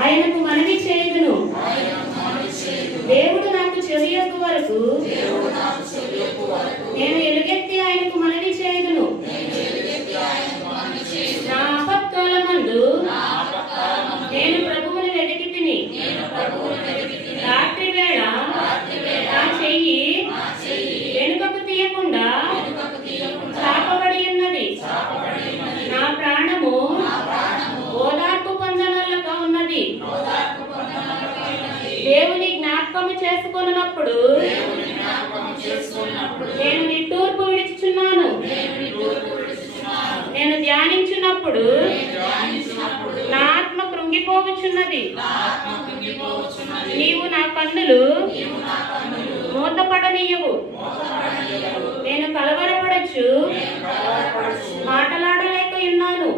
ఆయనకు మనవి చేయుదును. దేవుడు నాకు చెవియొగ్గు వరకు నేను ఎలుగెత్తి ఆయనకు మనవి చేయుదును. నా ఆపత్కాలమందు నేను ప్రభువుని వెతికి తిని. రాత్రి వేళ నా చెయ్యి వెనుకకు తీయకుండా చాపబడి ఉన్నది. నా ప్రాణము ఓదార్పు పొందనల్లగా ఉన్నది. దేవుని జ్ఞాపకము చేసుకున్నప్పుడు నేను నిట్టూర్పు విడుచుచున్నాను. నేను ధ్యానించినప్పుడు నా ఆత్మ కృంగిపోవచ్చున్నది. నీవు నా కన్నులు మూతపడనీయవు. నేను కలవరపడచ్చు, మాటలాడలేక ఉన్నాను.